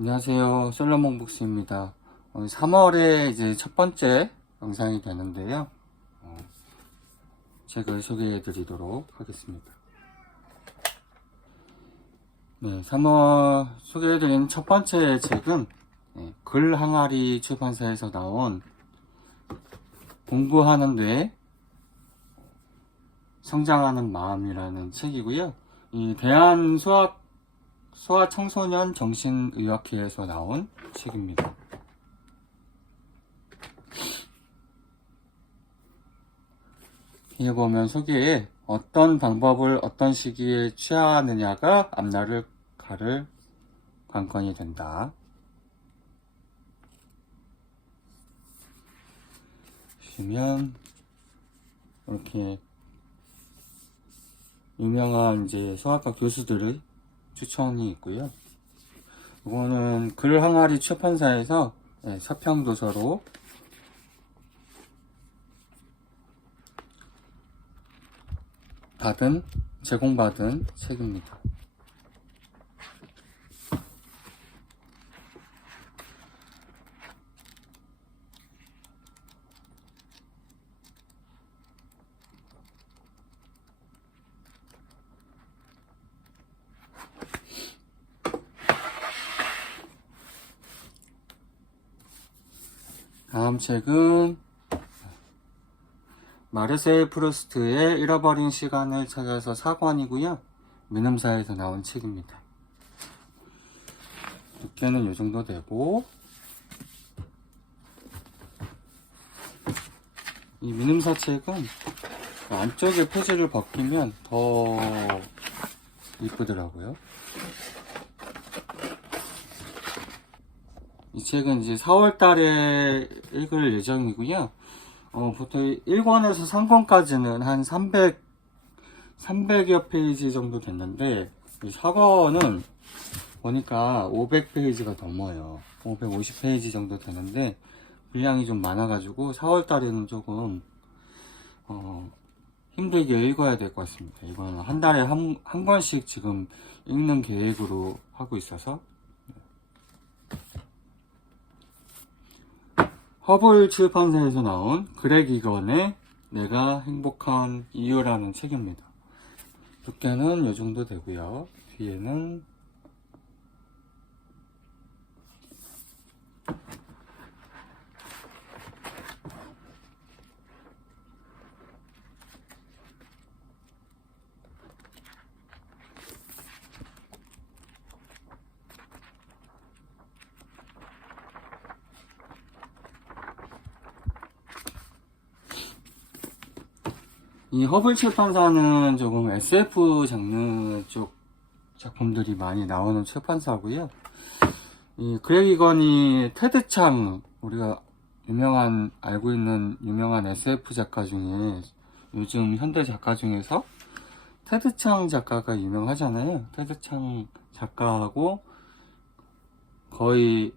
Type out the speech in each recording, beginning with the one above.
안녕하세요. 솔로몬 북스입니다. 3월에 이제 첫 번째 영상이 되는데요. 어, 책을 소개해 드리도록 하겠습니다. 네, 3월 소개해 드린 첫 번째 책은 네, 글 항아리 출판사에서 나온 공부하는데 성장하는 마음이라는 책이고요. 이 대한 수학 소아청소년 정신의학회에서 나온 책입니다. 여기 보면 소개에 어떤 방법을 어떤 시기에 취하느냐가 앞날을 가를 관건이 된다. 보시면 이렇게 유명한 이제 소아과 교수들의 추천이 있고요. 이거는 글 항아리 출판사에서 네, 서평도서로 받은 제공받은 책입니다. 다음 책은 마르셀 프루스트의 잃어버린 시간을 찾아서 사관이고요. 민음사에서 나온 책입니다. 두께는 이 정도 되고 이 민음사 책은 안쪽에 표지를 벗기면 더 이쁘더라고요. 이 책은 이제 4월 달에 읽을 예정이고요. 어, 보통 1권에서 3권까지는 한 300, 300여 페이지 정도 됐는데, 이 4권은 보니까 500페이지가 넘어요. 550페이지 정도 되는데, 분량이 좀 많아가지고, 4월 달에는 조금, 어, 힘들게 읽어야 될 것 같습니다. 이거는 한 달에 한, 한 권씩 지금 읽는 계획으로 하고 있어서, 허블 출판사에서 나온 그렉 이건의 내가 행복한 이유라는 책입니다. 두께는 이 정도 되고요. 뒤에는 이 허블 출판사는 조금 SF 장르 쪽 작품들이 많이 나오는 출판사고요. 이 그렉 이건이 테드 창 우리가 유명한 알고 있는 유명한 SF 작가 중에 요즘 현대 작가 중에서 테드 창 작가가 유명하잖아요. 테드 창 작가하고 거의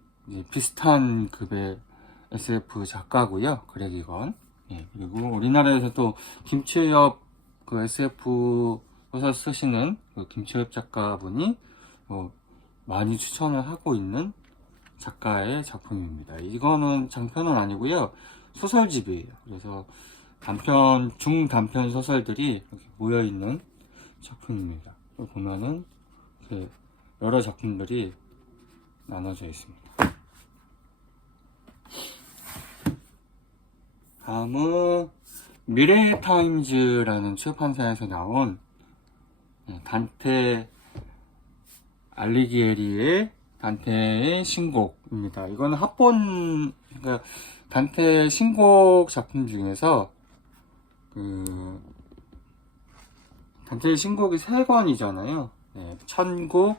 비슷한 급의 SF 작가고요. 그렉 이건. 예, 그리고 우리나라에서 또 김채엽 그 SF 소설 쓰시는 그 김채엽 작가분이 뭐 많이 추천을 하고 있는 작가의 작품입니다. 이거는 장편은 아니고요. 소설집이에요. 그래서 단편, 중단편 소설들이 이렇게 모여 있는 작품입니다. 보면은 여러 작품들이 나눠져 있습니다. 다음은 미래타임즈라는 출판사에서 나온 네, 단테 알리기에리의 단테의 신곡입니다. 이거는 합본 그러니까 단테 신곡 작품 중에서 그 단테의 신곡이 세 권이잖아요. 네, 천국,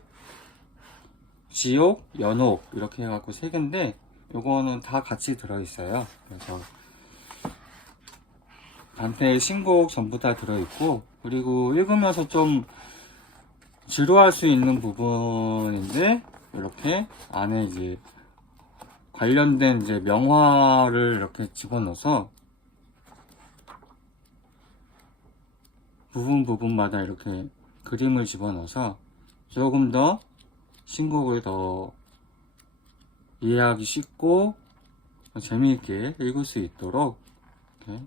지옥, 연옥 이렇게 해갖고 세 개인데 요거는 다 같이 들어있어요. 그래서 단테의 신곡 전부 다 들어있고 그리고 읽으면서 좀 지루할 수 있는 부분인데 이렇게 안에 이제 관련된 이제 명화를 이렇게 집어넣어서 부분 부분마다 이렇게 그림을 집어넣어서 조금 더 신곡을 더 이해하기 쉽고 재미있게 읽을 수 있도록 이렇게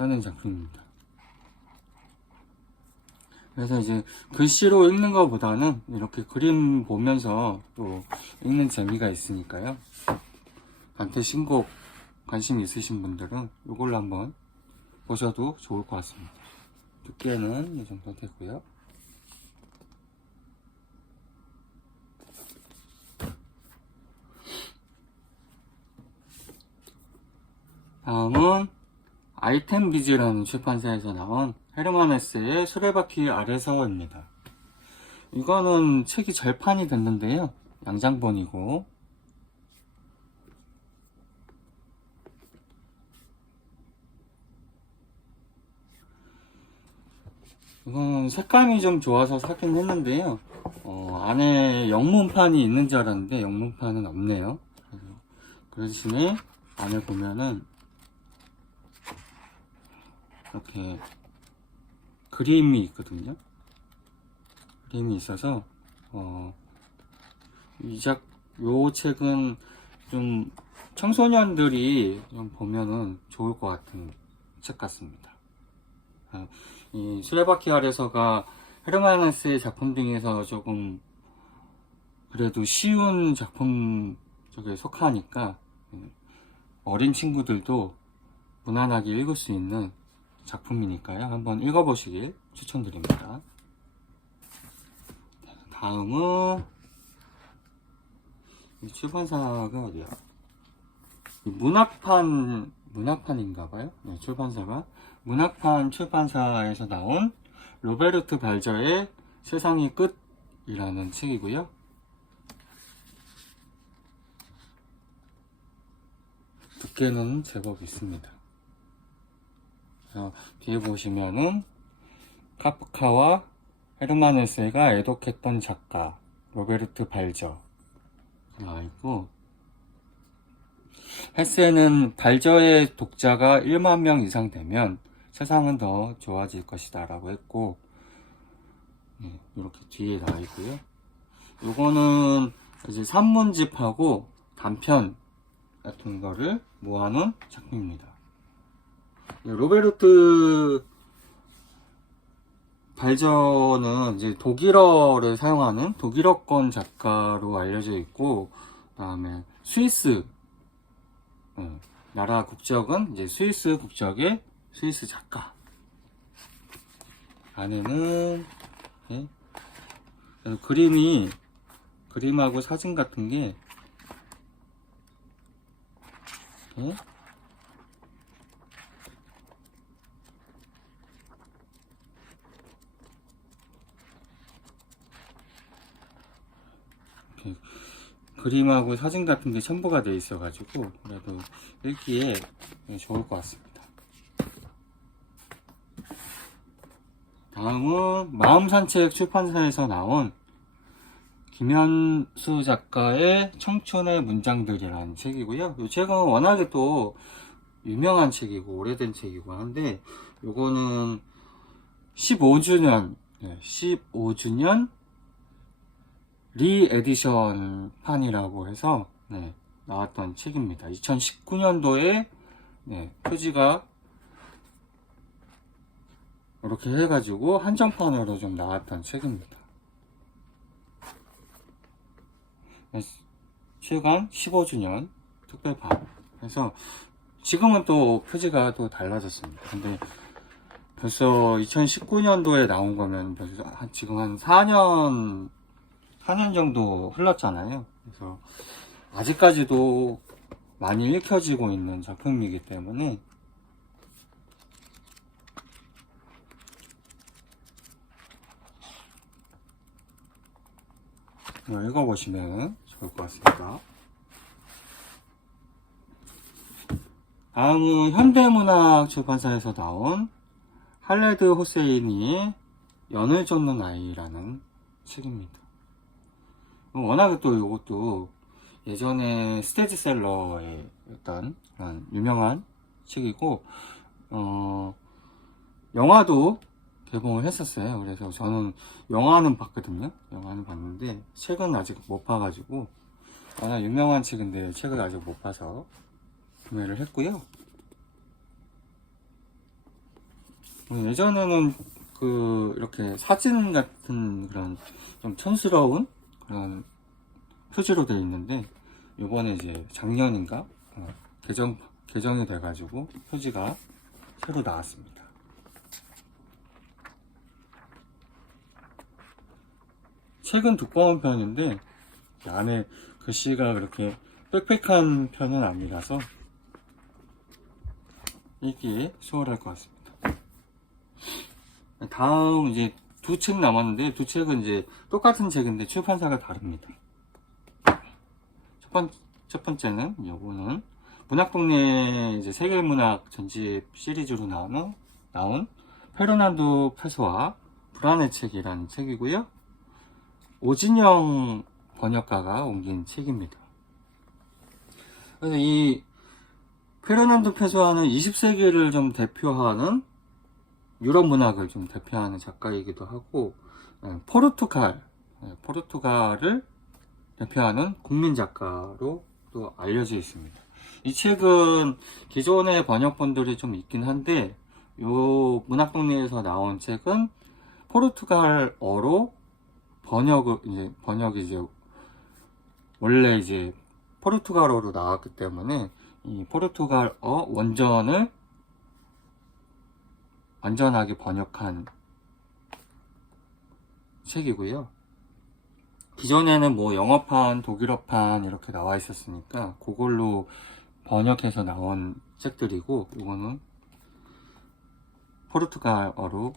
써낸 작품입니다. 그래서 이제 글씨로 읽는 것보다는 이렇게 그림 보면서 또 읽는 재미가 있으니까요. 단테 신곡 관심 있으신 분들은 이걸로 한번 보셔도 좋을 것 같습니다. 두께는 이 정도 되고요. 다음은 아이템 비즈라는 출판사에서 나온 헤르만 헤스의 수레바퀴 아래서입니다. 이거는 책이 절판이 됐는데요. 양장본이고 이건 색감이 좀 좋아서 사긴 했는데요. 어, 안에 영문판이 있는 줄 알았는데 영문판은 없네요. 그 대신에 안에 보면은 이렇게 그림이 있거든요. 그림이 있어서 어, 이작 요 책은 좀 청소년들이 좀 보면은 좋을 것 같은 책 같습니다. 어, 이 수레바퀴 아래서가 헤르만 헤스의 작품 중에서 조금 그래도 쉬운 작품 쪽에 속하니까 음, 어린 친구들도 무난하게 읽을 수 있는 작품이니까요. 한번 읽어보시길 추천드립니다. 다음은 이 출판사가 어디야? 이 문학판 문학판인가봐요. 네, 출판사가 문학판 출판사에서 나온 로베르트 발저의 세상의 끝이라는 책이고요. 두께는 제법 있습니다. 어, 뒤에 보시면은 카프카와 헤르만 헤세가 애독했던 작가 로베르트 발저가 나와 있고. 헤세는 발저의 독자가 1만 명 이상 되면 세상은 더 좋아질 것이다 라고 했고. 네, 이렇게 뒤에 나와 있고요. 요거는 이제 산문집하고 단편 같은 거를 모아놓은 작품입니다. 네, 로베르트 발저는 이제 독일어를 사용하는 독일어권 작가로 알려져 있고, 그다음에 스위스 어, 나라 국적은 이제 스위스 국적의 스위스 작가. 안에는 예, 그래서 그림이 그림하고 사진 같은 게 예? 이렇게 그림하고 사진 같은 게 첨부가 되어 있어 가지고 그래도 읽기에 좋을 것 같습니다. 다음은 마음산책 출판사에서 나온 김현수 작가의 청춘의 문장들이라는 책이고요. 이 책은 워낙에 또 유명한 책이고 오래된 책이고 한데 요거는 15주년 15주년 리 에디션 판이라고 해서 네, 나왔던 책입니다. 2019년도에 네, 표지가 이렇게 해가지고 한정판으로 좀 나왔던 책입니다. 네, 최근 15주년 특별판. 그래서 지금은 또 표지가 또 달라졌습니다. 근데 벌써 2019년도에 나온 거면 벌써 한- 지금 한 4년 4년 정도 흘렀잖아요. 그래서 아직까지도 많이 읽혀지고 있는 작품이기 때문에 읽어보시면 좋을 것 같습니다. 다음은 현대문학 출판사에서 나온 할레드 호세인이 연을 쫓는 아이라는 책입니다. 워낙에 또 이것도 예전에 스테디셀러의 어떤 유명한 책이고, 어, 영화도 개봉을 했었어요. 그래서 저는 영화는 봤거든요. 영화는 봤는데, 책은 아직 못 봐가지고, 워낙 유명한 책인데 책을 아직 못 봐서 구매를 했고요. 어, 예전에는 그 이렇게 사진 같은 그런 좀 촌스러운 그런 표지로 되어 있는데 이번에 이제 작년인가 어, 개정 개정이 돼가지고 표지가 새로 나왔습니다. 책은 두꺼운 편인데 안에 글씨가 그렇게 빽빽한 편은 아니라서 읽기 수월할 것 같습니다. 다음 이제 두 책 남았는데 두 책은 이제 똑같은 책인데 출판사가 다릅니다. 첫, 번, 첫 번째는 요거는 문학동네 이제 세계문학 전집 시리즈로 나오는 나온 페르난도 페소와 불안의 책이라는 책이고요. 오진영 번역가가 옮긴 책입니다. 그래서 이 페르난도 페소아는 20세기를 좀 대표하는 유럽 문학을 좀 대표하는 작가이기도 하고 예, 포르투갈 예, 포르투갈을 대표하는 국민 작가로 또 알려져 있습니다. 이 책은 기존의 번역본들이 좀 있긴 한데 요 문학동네에서 나온 책은 포르투갈어로 번역을 이제 번역이 이제 원래 이제 포르투갈어로 나왔기 때문에 이 포르투갈어 원전을 완전하게 번역한 책이고요. 기존에는 뭐 영어판, 독일어판 이렇게 나와 있었으니까 그걸로 번역해서 나온 책들이고 이거는 포르투갈어로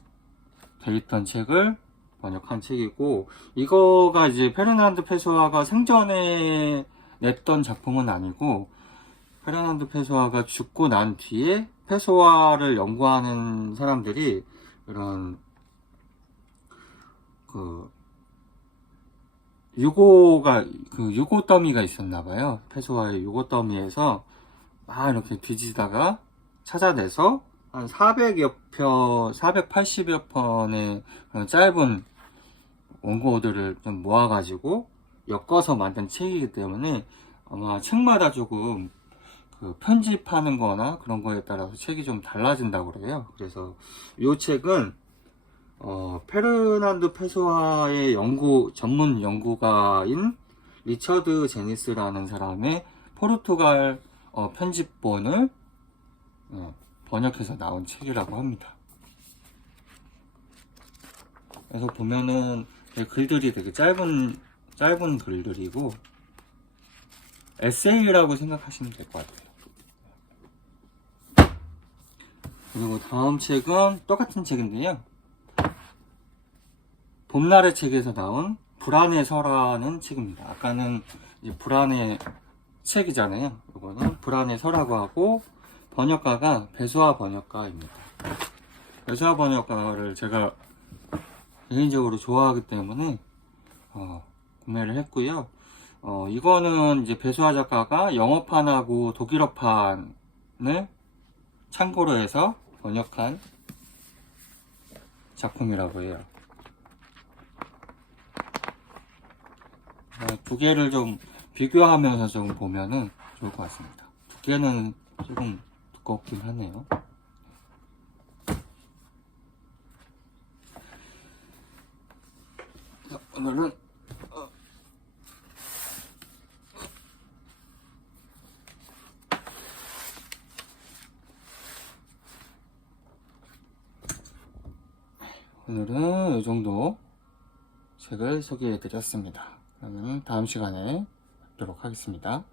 돼 있던 책을 번역한 책이고 이거가 이제 페르난드 페소아가 생전에 냈던 작품은 아니고 페르난드 페소아가 죽고 난 뒤에 페소아를 연구하는 사람들이 이런 그 유고가 그 유고 더미가 있었나 봐요. 페소아의 유고 더미에서 막 이렇게 뒤지다가 찾아내서 한 400여 편, 480여 편의 짧은 원고들을 좀 모아가지고 엮어서 만든 책이기 때문에 아마 책마다 조금 그 편집하는 거나 그런 거에 따라서 책이 좀 달라진다고 그래요. 그래서 이 책은 어, 페르난드 페소아의 연구, 전문 연구가인 리처드 제니스라는 사람의 포르투갈 어, 편집본을 어, 번역해서 나온 책이라고 합니다. 그래서 보면은 이 글들이 되게 짧은, 짧은 글들이고, 에세이라고 생각하시면 될 것 같아요. 그리고 다음 책은 똑같은 책인데요. 봄날의 책에서 나온 불안의 서라는 책입니다. 아까는 이제 불안의 책이잖아요. 이거는 불안의 서라고 하고 번역가가 배수아 번역가입니다. 배수아 번역가를 제가 개인적으로 좋아하기 때문에 어, 구매를 했고요. 어, 이거는 이제 배수아 작가가 영어판하고 독일어판을 참고로 해서 번역한 작품이라고 해요. 어, 두 개를 좀 비교하면서 좀 보면은 좋을 것 같습니다. 두께는 조금 두껍긴 하네요. 자, 오늘은 오늘은 이 정도 책을 소개해 드렸습니다. 그러면 다음 시간에 뵙도록 하겠습니다.